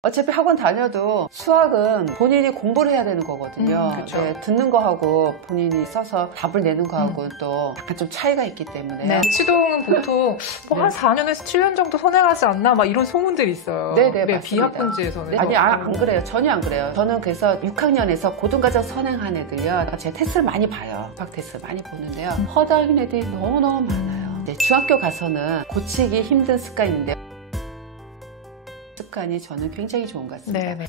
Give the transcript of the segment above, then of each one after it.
어차피 학원 다녀도 수학은 본인이 공부를 해야 되는 거거든요. 네, 듣는 거하고 본인이 써서 답을 내는 거하고 또 약간 좀 차이가 있기 때문에. 네. 치동은 보통 뭐 한 4년에서 7년 정도 선행하지 않나 막 이런 소문들이 있어요. 네네, 네, 맞습니다. 비학군제에서는. 아니, 안 그래요. 전혀 안 그래요. 저는 그래서 6학년에서 고등과정 선행한 애들요. 제 테스트를 많이 봐요. 수학 테스트를 많이 보는데요. 허다한 애들이 너무너무 많아요. 이제 중학교 가서는 고치기 힘든 습관인데 습관이 저는 굉장히 좋은 것 같습니다. 네네.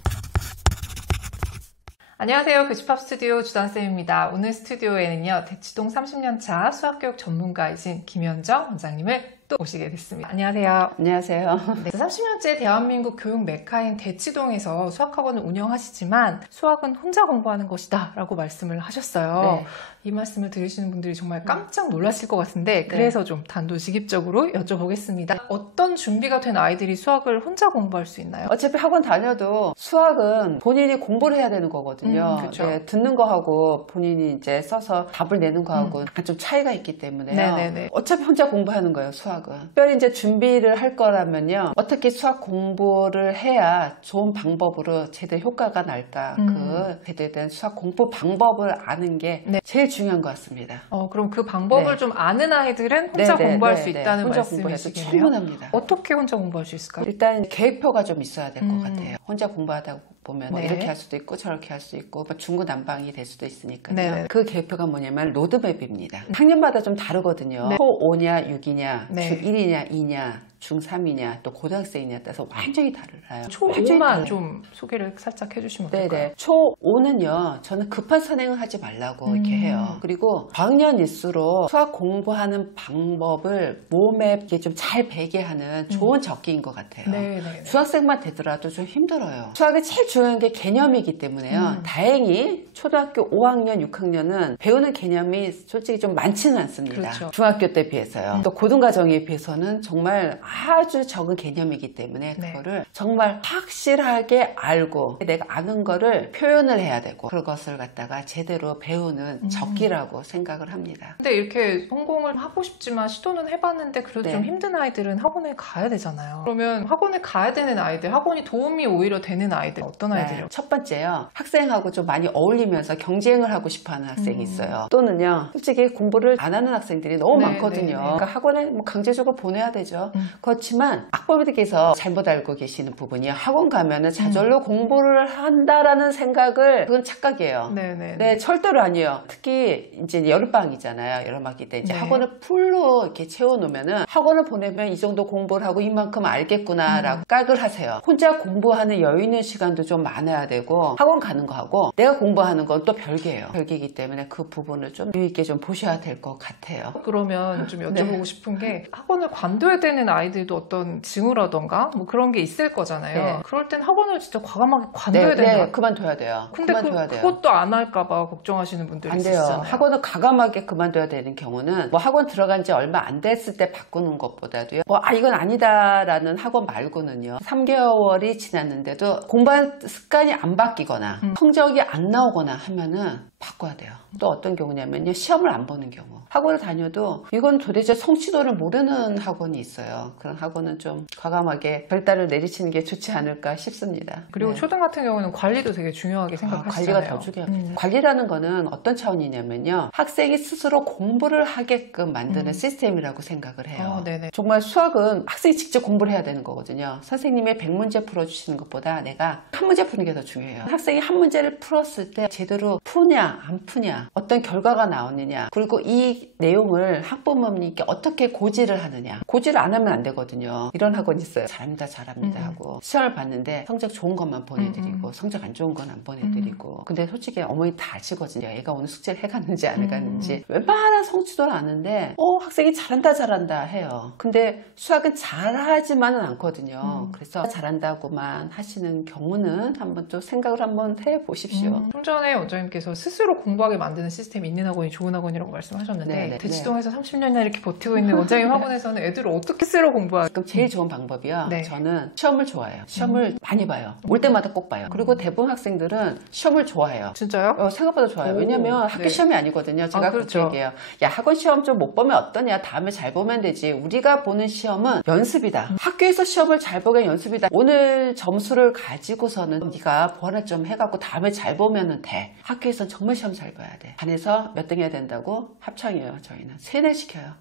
안녕하세요. 교집합 스튜디오 주단쌤입니다. 오늘 스튜디오에는요, 대치동 30년차 수학교육 전문가이신 김현정 원장님을 또 오시게 됐습니다. 안녕하세요. 안녕하세요. 네, 30년째 대한민국 교육 메카인 대치동에서 수학학원을 운영하시지만 수학은 혼자 공부하는 것이다 라고 말씀을 하셨어요. 네. 이 말씀을 들으시는 분들이 정말 깜짝 놀라실 것 같은데 그래서 좀 단도직입적으로 여쭤보겠습니다. 어떤 준비가 된 아이들이 수학을 혼자 공부할 수 있나요? 어차피 학원 다녀도 수학은 본인이 공부를 해야 되는 거거든요. 그렇죠. 네, 듣는 거하고 본인이 이제 써서 답을 내는 거하고 약간 좀 차이가 있기 때문에요. 네네네. 어차피 혼자 공부하는 거예요, 수학은. 특별히 이제 준비를 할 거라면요. 어떻게 수학 공부를 해야 좋은 방법으로 제대로 효과가 날까. 그 제대로 된 수학 공부 방법을 아는 게 제일 중요한 것 같습니다. 그럼 그 방법을 좀 아는 아이들은 혼자 공부할 수 있다는 혼자 말씀이시겠네요. 공부해도 충분합니다. 어떻게 혼자 공부할 수 있을까요? 일단 계획표가 좀 있어야 될 것 같아요. 혼자 공부하다 보면 뭐 네. 이렇게 할 수도 있고 저렇게 할 수 있고 뭐 중구난방이 될 수도 있으니까요. 네. 그 계획표가 뭐냐면 로드맵입니다. 학년마다 좀 다르거든요. 네. 초5냐 6이냐 네. 중1이냐 2냐 중3이냐 또 고등학생이냐 따라서 완전히 달라요. 초5만 좀 소개를 살짝 해주시면 어떨까요? 네네. 초5는요, 저는 급한 선행을 하지 말라고 이렇게 해요. 그리고 저학년일수록 수학 공부하는 방법을 몸에 이렇게 좀 잘 배게 하는 좋은 적기인 것 같아요. 네네. 중학생만 되더라도 좀 힘들어요. 수학이 제일 중요한 게 개념이기 때문에요. 다행히 초등학교 5학년, 6학년은 배우는 개념이 솔직히 좀 많지는 않습니다. 그렇죠. 중학교 때 비해서요. 또 고등과정에 비해서는 정말 아주 적은 개념이기 때문에 그거를 정말 확실하게 알고 내가 아는 거를 표현을 해야 되고 그것을 갖다가 제대로 배우는 적기라고 생각을 합니다. 근데 이렇게 성공을 하고 싶지만 시도는 해봤는데 그래도 좀 힘든 아이들은 학원에 가야 되잖아요. 그러면 학원에 가야 되는 아이들, 학원이 도움이 오히려 되는 아이들 어떤 아이들이요? 첫 번째요. 학생하고 좀 많이 어울리면서 경쟁을 하고 싶어하는 학생이 있어요. 또는요. 솔직히 공부를 안 하는 학생들이 너무 많거든요. 그러니까 학원에 뭐 강제적으로 보내야 되죠. 그렇지만 학부모님께서 잘못 알고 계시는 부분이 학원 가면은 자절로 공부를 한다라는 생각을 그건 착각이에요. 네, 절대로 아니에요. 특히 이제 여름방학이잖아요. 여름학기 때 이제 학원을 풀로 이렇게 채워놓으면은 학원을 보내면 이 정도 공부를 하고 이만큼 알겠구나라고 각을 하세요. 혼자 공부하는 여유 있는 시간도 좀 많아야 되고 학원 가는 거하고 내가 공부하는 건 또 별개예요. 별개이기 때문에 그 부분을 좀 유의 있게 좀 보셔야 될 것 같아요. 그러면 좀 여쭤보고 싶은 게 학원을 관둬야 되는 아이들도 어떤 징후라던가 뭐 그런 게 있을 거잖아요. 그럴 땐 학원을 진짜 과감하게 관둬야 된다. 그만둬야 돼요. 근데 그것도 안 할까봐 걱정하시는 분들이 안 돼요. 있으시잖아요. 학원을 과감하게 그만둬야 되는 경우는 뭐 학원 들어간 지 얼마 안 됐을 때 바꾸는 것보다도요. 이건 아니다라는 학원 말고는요. 3개월이 지났는데도 공부한 습관이 안 바뀌거나 성적이 안 나오거나 하면은 바꿔야 돼요. 또 어떤 경우냐면요. 시험을 안 보는 경우. 학원을 다녀도 이건 도대체 성취도를 모르는 학원이 있어요. 그런 학원은 좀 과감하게 결단을 내리치는 게 좋지 않을까 싶습니다. 그리고 초등 같은 경우는 관리도 되게 중요하게 생각하시잖아요. 관리가 더 중요합니다. 관리라는 거는 어떤 차원이냐면요. 학생이 스스로 공부를 하게끔 만드는 시스템이라고 생각을 해요. 정말 수학은 학생이 직접 공부를 해야 되는 거거든요. 선생님의 100문제 풀어주시는 것보다 내가 한 문제 푸는 게 더 중요해요. 학생이 한 문제를 풀었을 때 제대로 푸냐 안 푸냐 어떤 결과가 나오느냐 그리고 이 내용을 학부모님께 어떻게 고지를 하느냐. 고지를 안 하면 안 되거든요. 이런 학원이 있어요. 잘합니다 잘합니다 하고 시험을 봤는데 성적 좋은 것만 보내드리고 성적 안 좋은 건 안 보내드리고 근데 솔직히 어머니 다 아시거든요. 얘가 오늘 숙제를 해갔는지 안 해갔는지 웬만한 성취도는 아는데 학생이 잘한다 해요. 근데 수학은 잘하지만은 않거든요. 그래서 잘한다고만 하시는 경우는 한번 또 생각을 한번 해보십시오. 좀 전에 원장님께서 스스로 공부하게 만드는 시스템이 있는 학원이 좋은 학원이라고 말씀하셨는데 대치동에서 30년이나 이렇게 버티고 있는 원장님 학원에서는 애들을 어떻게 스스로 숙제로 공부하기. 그럼 제일 좋은 방법이요. 네. 저는 시험을 좋아해요. 시험을 많이 봐요. 올 때마다 꼭 봐요. 그리고 대부분 학생들은 시험을 좋아해요. 진짜요? 생각보다 좋아요. 왜냐면 학교 네. 시험이 아니거든요. 제가 그렇죠. 그렇게 얘기해요. 야, 학원 시험 좀 못 보면 어떠냐? 다음에 잘 보면 되지. 우리가 보는 시험은 연습이다. 학교에서 시험을 잘 보게 연습이다. 오늘 점수를 가지고서는 네가 보완을 좀 해갖고 다음에 잘 보면은 돼. 학교에서는 정말 시험 잘 봐야 돼. 반에서 몇 등 해야 된다고? 합창이에요. 저희는 세뇌시켜요.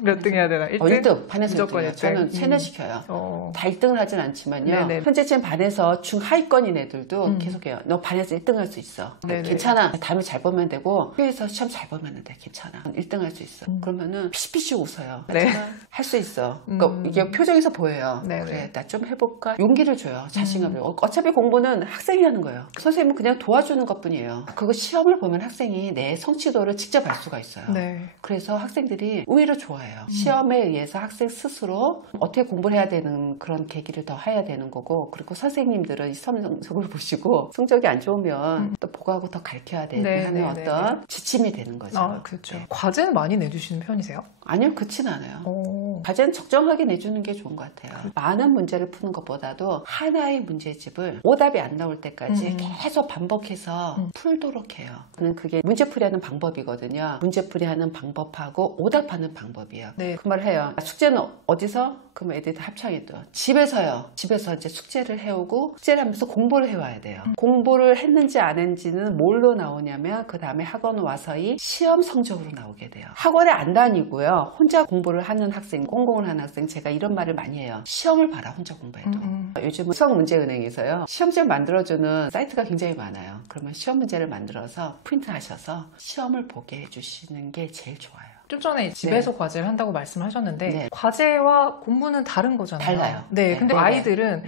몇 등 해야 되나? 1등? 1등. 반에서 무조건 1등이에요. 저는 세뇌시켜요. 다 1등을 하진 않지만요. 네네. 현재 지금 반에서 중하위권인 애들도 계속해요. 너 반에서 1등 할 수 있어. 괜찮아. 다음에 잘 보면 되고 학교에서 시험 잘 보면 돼. 괜찮아. 1등 할 수 있어. 그러면은 피시피시 웃어요. 네. 할 수 있어. 그러니까 이게 표정에서 보여요. 네네. 그래, 나 좀 해볼까? 용기를 줘요. 자신감을. 어차피 공부는 학생이 하는 거예요. 선생님은 그냥 도와주는 것뿐이에요. 그거 시험을 보면 학생이 내 성취도를 직접 알 수가 있어요. 네. 그래서 학생들이 오히려 좋아해요. 시험에 의해서 학생 스스로 어떻게 공부를 해야 되는 그런 계기를 더 해야 되는 거고, 그리고 선생님들은 이 성적을 보시고 성적이 안 좋으면 또 보고하고 더 가르쳐야 되는 하는 어떤 지침이 되는 거죠. 그렇죠. 과제는 많이 내주시는 편이세요? 아니요, 그렇진 않아요. 과제는 적정하게 내주는 게 좋은 것 같아요. 많은 문제를 푸는 것보다도 하나의 문제집을 오답이 안 나올 때까지 계속 반복해서 풀도록 해요. 저는 그게 문제풀이하는 방법이거든요. 문제풀이하는 방법하고 오답하는 방법이에요. 네. 그 말을 해요. 숙제는 어디서? 그럼 애들이 합창이 또 집에서요. 집에서 이제 숙제를 해오고 숙제를 하면서 공부를 해와야 돼요. 공부를 했는지 안 했는지는 뭘로 나오냐면 그 다음에 학원 와서의 시험 성적으로 나오게 돼요. 학원에 안 다니고요. 혼자 공부를 하는 학생, 공공을 하는 학생, 제가 이런 말을 많이 해요. 시험을 봐라, 혼자 공부해도. 요즘은 수학문제은행에서요. 시험지를 만들어주는 사이트가 굉장히 많아요. 그러면 시험 문제를 만들어서 프린트하셔서 시험을 보게 해주시는 게 제일 좋아요. 좀 전에 집에서 과제를 한다고 말씀하셨는데 과제와 공부는 다른 거잖아요. 달라요. 네. 근데 아이들은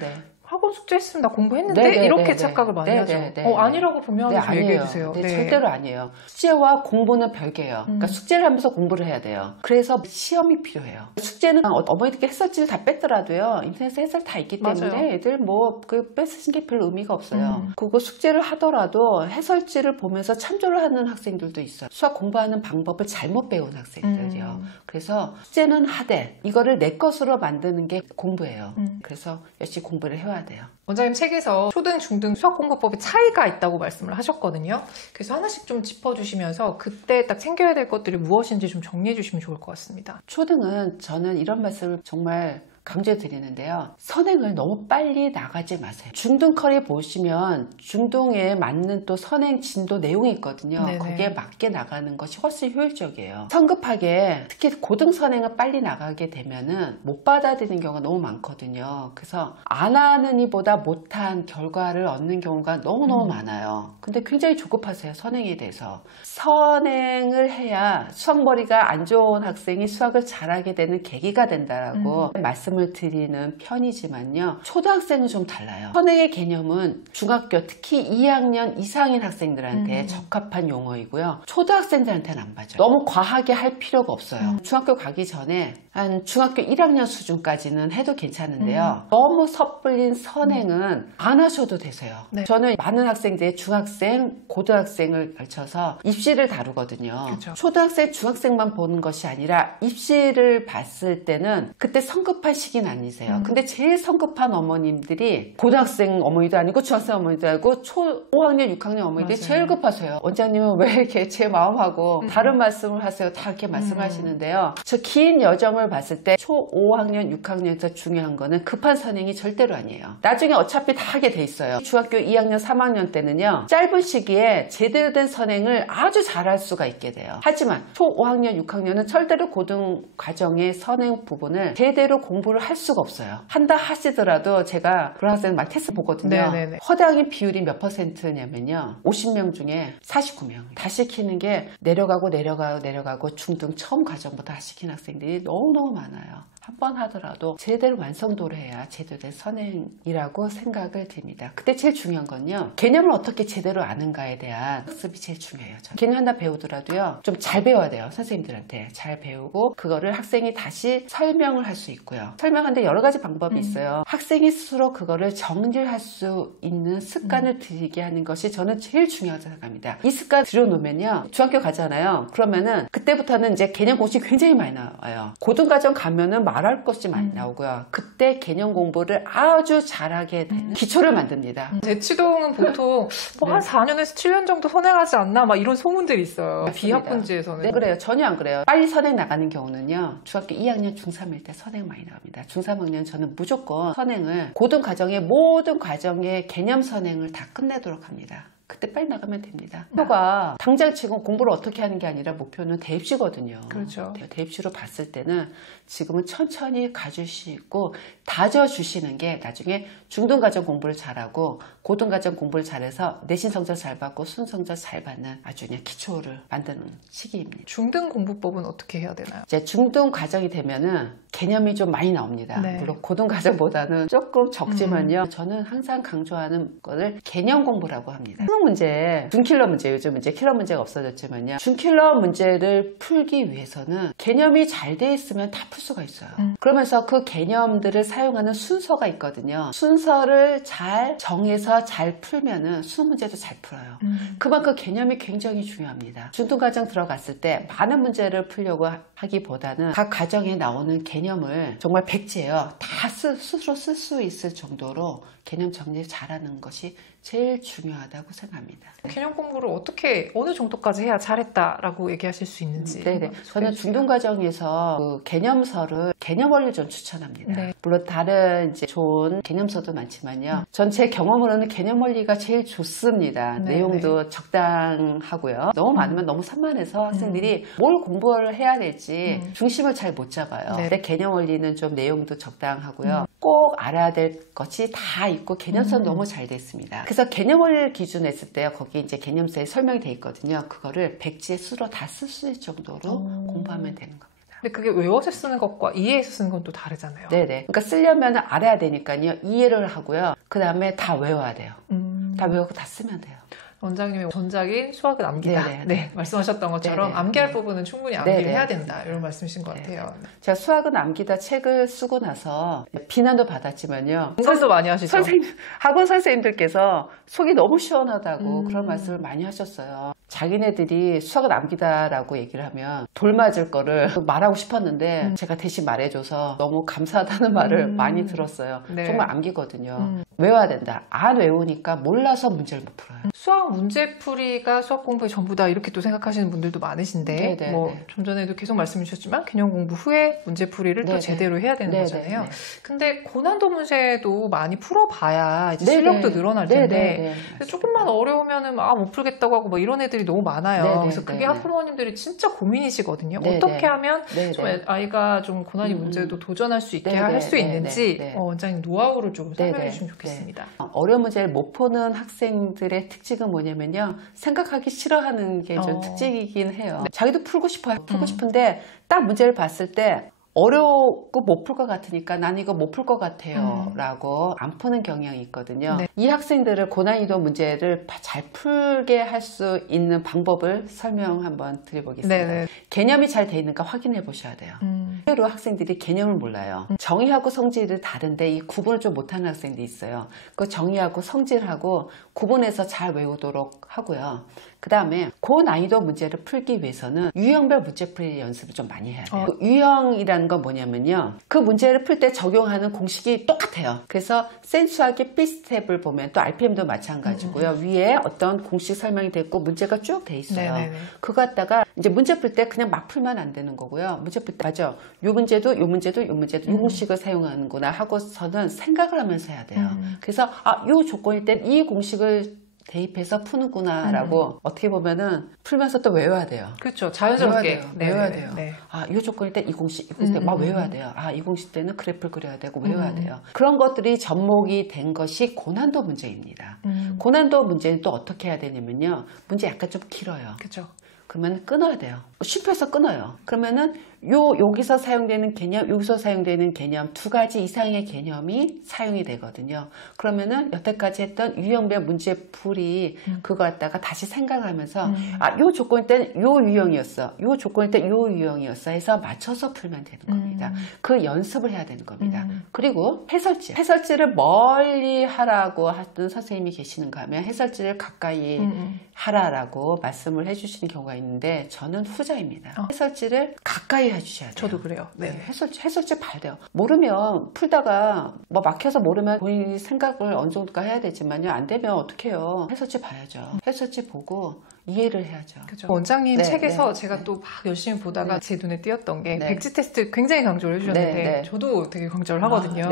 학원 숙제 했으면 나 공부했는데 이렇게 착각을 많이 하죠. 아니라고 분명히 좀 얘기해 주세요. 절대로 아니에요. 숙제와 공부는 별개예요. 그러니까 숙제를 하면서 공부를 해야 돼요. 그래서 시험이 필요해요. 숙제는 어머니들께 해설지를 다 뺐더라도요. 인터넷에 해설 다 있기 때문에 맞아요. 애들 그 뺏으신 게 별 의미가 없어요. 그거 숙제를 하더라도 해설지를 보면서 참조를 하는 학생들도 있어요. 수학 공부하는 방법을 잘못 배운 학생들이요. 그래서 숙제는 하되 이거를 내 것으로 만드는 게 공부예요. 그래서 열심히 공부를 해와야 돼요. 원장님 책에서 초등, 중등 수학 공부법에 차이가 있다고 말씀을 하셨거든요. 그래서 하나씩 좀 짚어주시면서 그때 딱 챙겨야 될 것들이 무엇인지 좀 정리해 주시면 좋을 것 같습니다. 초등은 저는 이런 말씀을 정말 강조해 드리는데요. 선행을 너무 빨리 나가지 마세요. 중등 커리 보시면 중등에 맞는 또 선행 진도 내용이 있거든요. 네네. 거기에 맞게 나가는 것이 훨씬 효율적이에요. 성급하게 특히 고등 선행을 빨리 나가게 되면은 못 받아들이는 경우가 너무 많거든요. 그래서 안 하는 이보다 못한 결과를 얻는 경우가 너무너무 많아요. 근데 굉장히 조급하세요. 선행에 대해서. 선행을 해야 수학머리가 안 좋은 학생이 수학을 잘하게 되는 계기가 된다라고 말씀을 드리는 편이지만요. 초등학생은 좀 달라요. 선행의 개념은 중학교 특히 2학년 이상인 학생들한테 적합한 용어이고요. 초등학생들한테는 안 맞아요. 너무 과하게 할 필요가 없어요. 중학교 가기 전에 한 중학교 1학년 수준까지는 해도 괜찮은데요. 너무 섣불린 선행은 안 하셔도 되세요. 네. 저는 많은 학생들이 중학생, 고등학생을 걸쳐서 입시를 다루거든요. 그렇죠. 초등학생, 중학생만 보는 것이 아니라 입시를 봤을 때는 그때 성급한 시기는 아니세요. 근데 제일 성급한 어머님들이 고등학생 어머니도 아니고 중학생 어머니도 아니고 초 5학년, 6학년 어머니들이 제일 급하세요. 원장님은 왜 이렇게 제 마음하고 다른 말씀을 하세요? 다 이렇게 말씀하시는데요. 저 긴 여정을 봤을 때 초 5학년, 6학년에서 중요한 거는 급한 선행이 절대로 아니에요. 나중에 어차피 다 하게 돼 있어요. 중학교 2학년, 3학년 때는요. 짧은 시기에 제대로 된 선행을 아주 잘할 수가 있게 돼요. 하지만 초 5학년, 6학년은 절대로 고등 과정의 선행 부분을 제대로 공부를 할 수가 없어요. 한다 하시더라도 제가 그런 학생 많이 테스트 보거든요. 네네네. 허당의 비율이 몇 %냐면요. 50명 중에 49명. 다 시키는 게 내려가고 중등 처음 과정부터 다 시키는 학생들이 너무너무 많아요. 한 번 하더라도 제대로 완성도를 해야 제대로 된 선행이라고 생각을 듭니다. 그때 제일 중요한 건요. 개념을 어떻게 제대로 아는가에 대한 학습이 제일 중요해요. 개념 하나 배우더라도요. 좀 잘 배워야 돼요. 선생님들한테. 잘 배우고 그거를 학생이 다시 설명을 할 수 있고요. 설명하는데 여러 가지 방법이 있어요. 학생이 스스로 그거를 정리할 수 있는 습관을 들이게 하는 것이 저는 제일 중요하다고 생각합니다. 이 습관 들여놓으면요. 중학교 가잖아요. 그러면은 그때부터는 이제 개념 공식이 굉장히 많이 나와요. 고등과정 가면은 말할 것이 많이 나오고요. 그때 개념 공부를 아주 잘하게 되는 기초를 만듭니다. 대치동은 보통 뭐 한 4년에서 7년 정도 선행하지 않나 막 이런 소문들이 있어요. 비학분지에서는. 네, 그래요. 전혀 안 그래요. 빨리 선행 나가는 경우는요. 중학교 2학년 중3일 때 선행 많이 나옵니다. 중3학년 저는 무조건 선행을 고등과정의 모든 과정의 개념 선행을 다 끝내도록 합니다. 그때 빨리 나가면 됩니다. 목표가 당장 지금 공부를 어떻게 하는 게 아니라 목표는 대입시거든요. 그렇죠. 대입시로 봤을 때는 지금은 천천히 가주시고 다져주시는 게 나중에 중등과정 공부를 잘하고 고등과정 공부를 잘해서 내신 성적 잘 받고 순성적 잘 받는 아주 그냥 기초를 만드는 시기입니다. 중등 공부법은 어떻게 해야 되나요? 이제 중등 과정이 되면은 개념이 좀 많이 나옵니다. 네. 물론 고등 과정보다는 조금 적지만요. 저는 항상 강조하는 거를 개념 공부라고 합니다. 수능 문제, 준킬러 문제, 요즘 이제 킬러 문제가 없어졌지만요. 준킬러 문제를 풀기 위해서는 개념이 잘 돼 있으면 다 풀 수가 있어요. 그러면서 그 개념들을 사용하는 순서가 있거든요. 순서를 잘 정해서 잘 풀면은 수능 문제도 잘 풀어요. 그만큼 개념이 굉장히 중요합니다. 중등 과정 들어갔을 때 많은 문제를 풀려고 하기보다는 각 과정에 나오는 개념을 정말 백지예요. 다 스스로 쓸 수 있을 정도로 개념 정리를 잘하는 것이 제일 중요하다고 생각합니다. 개념 공부를 어떻게 어느 정도까지 해야 잘했다라고 얘기하실 수 있는지. 네네. 저는 중등 과정에서 그 개념서를 개념 원리를 좀 추천합니다. 네. 물론 다른 이제 좋은 개념서도 많지만요. 전 제 경험으로는 개념 원리가 제일 좋습니다. 네, 내용도 네. 적당하고요. 너무 많으면 너무 산만해서 학생들이 뭘 공부를 해야 될지 중심을 잘 못 잡아요. 네. 근데 개념 원리는 좀 내용도 적당하고요. 꼭 알아야 될 것이 다 있고 개념서는 너무 잘 돼 있습니다. 그래서 개념 원리를 기준으로 했을 때요. 거기 이제 개념서에 설명이 돼 있거든요. 그거를 백지에 수로 다 쓸 수 있을 정도로 공부하면 되는 겁니다. 근데 그게 외워서 쓰는 것과 이해해서 쓰는 건 또 다르잖아요. 네네. 그러니까 쓰려면 알아야 되니까요. 이해를 하고요. 그 다음에 다 외워야 돼요. 다 외우고 다 쓰면 돼요. 원장님의 전작인 수학은 암기다. 네네. 네, 말씀하셨던 것처럼 네네. 암기할 부분은 충분히 암기를 네네. 해야 된다. 이런 말씀이신 것 같아요. 제가 수학은 암기다 책을 쓰고 나서 비난도 받았지만요. 응원도 많이 하시죠? 학원 선생님들께서 속이 너무 시원하다고 그런 말씀을 많이 하셨어요. 자기네들이 수학은 암기다라고 얘기를 하면 돌 맞을 거를 말하고 싶었는데 제가 대신 말해줘서 너무 감사하다는 말을 많이 들었어요. 네. 정말 암기거든요. 외워야 된다. 안 외우니까 몰라서 문제를 못 풀어요. 수학 문제풀이가 수학 공부의 전부다 이렇게 또 생각하시는 분들도 많으신데 네네. 뭐 좀 전에도 계속 말씀해 주셨지만 개념 공부 후에 문제풀이를 네네. 또 제대로 해야 되는 네네. 거잖아요. 네네. 근데 고난도 문제도 많이 풀어봐야 이제 실력도 늘어날 텐데 조금만 어려우면은 못 풀겠다고 하고 뭐 이런 애들이 너무 많아요. 네네. 그래서 그게 학부모님들이 진짜 고민이시거든요. 네네. 어떻게 하면 좀 아이가 좀 고난이 문제도 도전할 수 있게 할 수 있는지 원장님 노하우를 좀 설명해 주시면 좋겠습니다. 어려운 문제를 못 푸는 학생들의 특징은 뭐냐면요. 생각하기 싫어하는 게 좀 특징이긴 해요. 자기도 풀고 싶어요. 풀고 싶은데 딱 문제를 봤을 때 어려웠고 못 풀 것 같으니까 난 이거 못 풀 것 같아요 라고 안 푸는 경향이 있거든요. 네. 이 학생들을 고난이도 문제를 잘 풀게 할 수 있는 방법을 설명 한번 드려보겠습니다. 네네. 개념이 잘 돼 있는가 확인해 보셔야 돼요. 실제로 학생들이 개념을 몰라요. 정의하고 성질이 다른데 이 구분을 좀 못하는 학생들이 있어요. 그 정의하고 성질하고 구분해서 잘 외우도록 하고요. 그 다음에 고난이도 문제를 풀기 위해서는 유형별 문제풀이 연습을 좀 많이 해야 돼요. 유형이라는 건 뭐냐면요. 그 문제를 풀 때 적용하는 공식이 똑같아요. 그래서 센수학의 B스텝을 보면 또 RPM도 마찬가지고요. 위에 어떤 공식 설명이 돼 있고 문제가 쭉 돼 있어요. 네네네. 그거 갖다가 이제 문제 풀 때 그냥 막 풀면 안 되는 거고요. 문제 풀 때 맞아. 요 문제도 요 문제도 요 문제도 요 공식을 사용하는구나 하고서는 생각을 하면서 해야 돼요. 그래서 요 조건일 땐 이 공식을 대입해서 푸는구나 라고 어떻게 보면은 풀면서 또 외워야 돼요. 그렇죠. 자연스럽게 외워야 돼요. 네. 이 조건일 때 이 공식, 이 공식 때 막 외워야 돼요. 이 공식 때는 그래프를 그려야 되고 외워야 돼요. 그런 것들이 접목이 된 것이 고난도 문제입니다. 고난도 문제는 또 어떻게 해야 되냐면요. 문제 약간 좀 길어요. 그렇죠. 그러면 끊어야 돼요. 실패해서 끊어요. 그러면은 여기서 사용되는 개념, 여기서 사용되는 개념 두 가지 이상의 개념이 사용이 되거든요. 그러면은 여태까지 했던 유형별 문제풀이 그거 갖다가 다시 생각하면서 요 조건일 때는 요 유형이었어. 요 조건일 때 요 유형이었어 해서 맞춰서 풀면 되는 겁니다. 그 연습을 해야 되는 겁니다. 그리고 해설지. 해설지를 멀리 하라고 하던 선생님이 계시는가 하면 해설지를 가까이 하라라고 말씀을 해주시는 경우가 있는데 저는 후자입니다. 해설지를 가까이 해주셔야 돼요. 저도 그래요. 네. 해설지 봐야 돼요. 모르면 풀다가 뭐 막혀서 모르면 본인이 생각을 어느 정도가 해야 되지만요. 안 되면 어떡해요. 해설지 봐야죠. 해설지 보고 이해를 해야죠. 그렇죠. 원장님 책에서 제가 또 막 열심히 보다가 제 눈에 띄었던 게 백지 테스트 굉장히 강조를 해주셨는데 저도 되게 강조를 하거든요.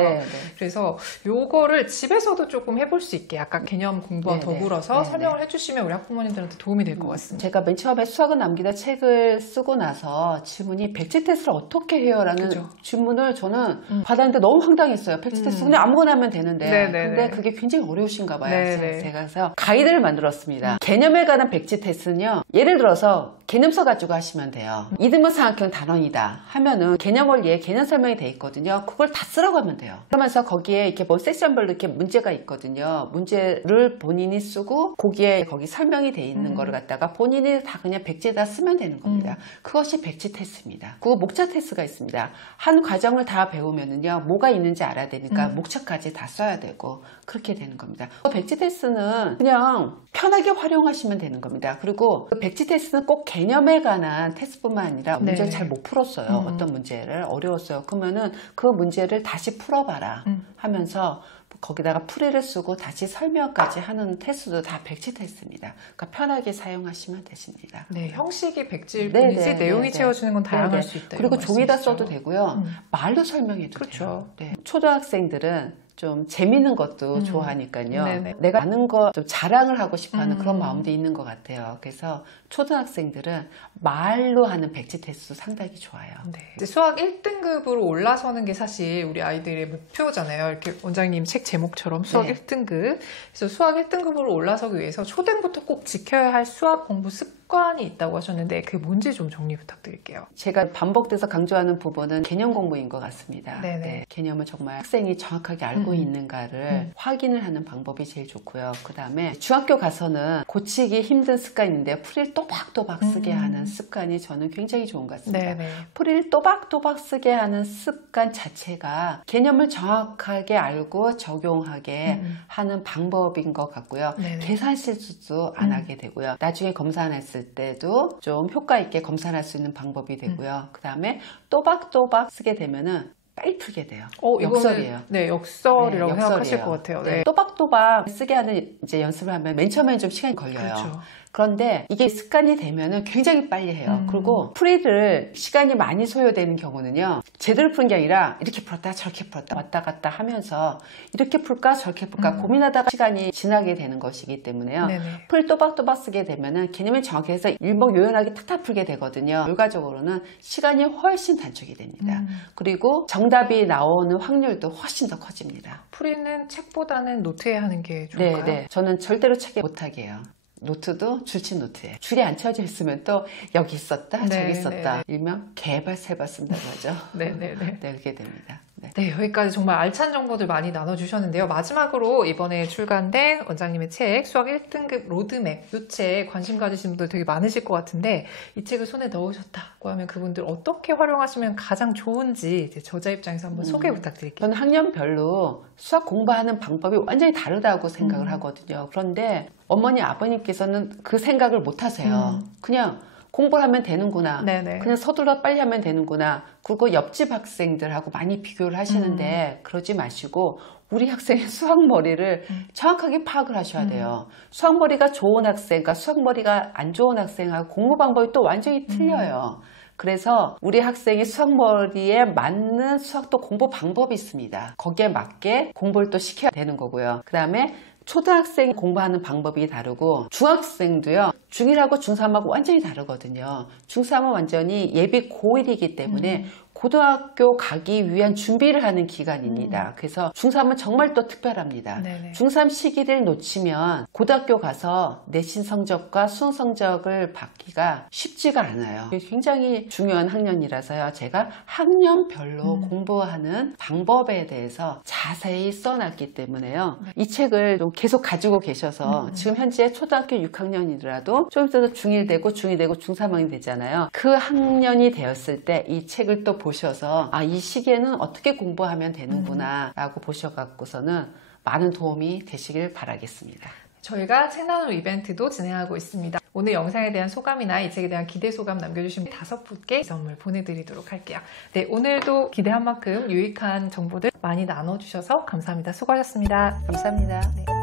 그래서 요거를 집에서도 조금 해볼 수 있게 약간 개념 공부와 더불어서 설명을 해주시면 우리 학부모님들한테 도움이 될 것 같습니다. 제가 맨 처음에 수학은 남기다 책을 쓰고 나서 질문이 백지 테스트를 어떻게 해요? 라는 질문을 저는 받았는데 너무 황당했어요. 백지 테스트 그냥 아무거나 하면 되는데 근데 그게 굉장히 어려우신가 봐요. 제가 그래서 가이드를 만들었습니다. 개념에 관한 백지 테스트는요. 예를 들어서 개념 써가지고 하시면 돼요. 이등분 삼각형 단원이다 하면은 개념 원리에 개념 설명이 돼 있거든요. 그걸 다 쓰라고 하면 돼요. 그러면서 거기에 이렇게 뭐 섹션별로 이렇게 문제가 있거든요. 문제를 본인이 쓰고 거기에 거기 설명이 돼 있는 거를 갖다가 본인이 다 그냥 백지에다 쓰면 되는 겁니다. 그것이 백지 테스트입니다. 그리고 목차 테스트가 있습니다. 한 과정을 다 배우면은요. 뭐가 있는지 알아야 되니까 목차까지 다 써야 되고 그렇게 되는 겁니다. 백지 테스트는 그냥 편하게 활용하시면 되는 겁니다. 그리고 그 백지 테스트는 꼭 개념에 관한 테스트뿐만 아니라 문제를 잘 못 풀었어요. 어떤 문제를 어려웠어요. 그러면은 그 문제를 다시 풀어봐라 하면서 거기다가 풀이를 쓰고 다시 설명까지 하는 테스트도 다 백지 테스트입니다. 그러니까 편하게 사용하시면 되십니다. 네, 형식이 백지일 뿐이지 내용이 채워지는 건 다양할 수 있다. 그리고 종이다 써도 되고요. 말로 설명해도 돼요. 초등학생들은 좀 재밌는 것도 좋아하니까요. 내가 아는 거 좀 자랑을 하고 싶어하는 그런 마음도 있는 것 같아요. 그래서 초등학생들은 말로 하는 백지 테스트도 상당히 좋아요. 이제 수학 1등급으로 올라서는 게 사실 우리 아이들의 목표잖아요. 이렇게 원장님 책 제목처럼 수학 1등급. 그래서 수학 1등급으로 올라서기 위해서 초등부터 꼭 지켜야 할 수학 공부 습관이 있다고 하셨는데 그게 뭔지 좀 정리 부탁드릴게요. 제가 반복돼서 강조하는 부분은 개념 공부인 것 같습니다. 개념을 정말 학생이 정확하게 알고 있는가를 확인을 하는 방법이 제일 좋고요. 그 다음에 중학교 가서는 고치기 힘든 습관인데 풀이를 또박또박 쓰게 하는 습관이 저는 굉장히 좋은 것 같습니다. 풀이를 또박또박 쓰게 하는 습관 자체가 개념을 정확하게 알고 적용하게 하는 방법인 것 같고요. 계산 실수도 안 하게 되고요. 나중에 검산했을 때도 좀 효과 있게 검산할 수 있는 방법이 되고요. 그 다음에 또박또박 쓰게 되면은 빨리 풀게 돼요. 역설이에요. 역설이라고 생각하실 것 같아요. 또박또박 쓰게 하는 이제 연습을 하면 맨 처음에는 좀 시간이 걸려요. 그런데 이게 습관이 되면은 굉장히 빨리 해요. 그리고 풀이를 시간이 많이 소요되는 경우는요. 제대로 푸는 게 아니라 이렇게 풀었다 저렇게 풀었다 왔다 갔다 하면서 이렇게 풀까 저렇게 풀까 고민하다가 시간이 지나게 되는 것이기 때문에요. 풀 또박또박 쓰게 되면은 개념을 정확히 해서 일목요연하게 탁탁 풀게 되거든요. 결과적으로는 시간이 훨씬 단축이 됩니다. 그리고 정답이 나오는 확률도 훨씬 더 커집니다. 풀이는 책보다는 노트에 하는 게 좋을까요? 저는 절대로 책에 못하게 해요. 노트도 줄친 노트에 줄이 안 쳐져 있으면 또 여기 있었다 저기 있었다 일명 개발 세발 쓴다고 하죠. 그렇게 됩니다. 여기까지 정말 알찬 정보들 많이 나눠주셨는데요. 마지막으로 이번에 출간된 원장님의 책 수학 1등급 로드맵 이 책 관심 가지신 분들 되게 많으실 것 같은데 이 책을 손에 넣으셨다고 하면 그분들 어떻게 활용하시면 가장 좋은지 이제 저자 입장에서 한번 소개 부탁드릴게요. 저는 학년별로 수학 공부하는 방법이 완전히 다르다고 생각을 하거든요. 그런데 어머니 아버님께서는 그 생각을 못 하세요. 그냥 공부를 하면 되는구나. 그냥 서둘러 빨리 하면 되는구나. 그리고 옆집 학생들하고 많이 비교를 하시는데 그러지 마시고 우리 학생의 수학머리를 정확하게 파악을 하셔야 돼요. 수학머리가 좋은 학생과 수학머리가 안 좋은 학생하고 공부 방법이 또 완전히 틀려요. 그래서 우리 학생이 수학머리에 맞는 수학도 공부 방법이 있습니다. 거기에 맞게 공부를 또 시켜야 되는 거고요. 그 다음에 초등학생 공부하는 방법이 다르고 중학생도요. 중1하고 중3하고 완전히 다르거든요. 중3은 완전히 예비 고1이기 때문에 고등학교 가기 위한 준비를 하는 기간입니다. 그래서 중3은 정말 또 특별합니다. 중3 시기를 놓치면 고등학교 가서 내신 성적과 수능 성적을 받기가 쉽지가 않아요. 굉장히 중요한 학년이라서요. 제가 학년별로 공부하는 방법에 대해서 자세히 써놨기 때문에요. 이 책을 좀 계속 가지고 계셔서 지금 현재 초등학교 6학년이더라도 좀 있어도 중1 되고 중2 되고 중3학년이 되잖아요. 그 학년이 되었을 때 이 책을 또 보셔서 이 시기에는 어떻게 공부하면 되는구나 라고 보셔갖고서는 많은 도움이 되시길 바라겠습니다. 저희가 책 나눔 이벤트도 진행하고 있습니다. 오늘 영상에 대한 소감이나 이 책에 대한 기대 소감 남겨주시면 5분께 선물 보내드리도록 할게요. 네, 오늘도 기대한 만큼 유익한 정보들 많이 나눠주셔서 감사합니다. 수고하셨습니다. 감사합니다. 네.